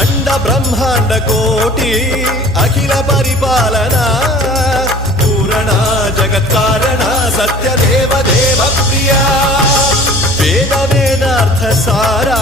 अंड ब्रह्मांड कोटि अखिल परिपालना पूरणा जगत्कारणा सत्यदेव देव प्रिया वेद वेदार्थ सारा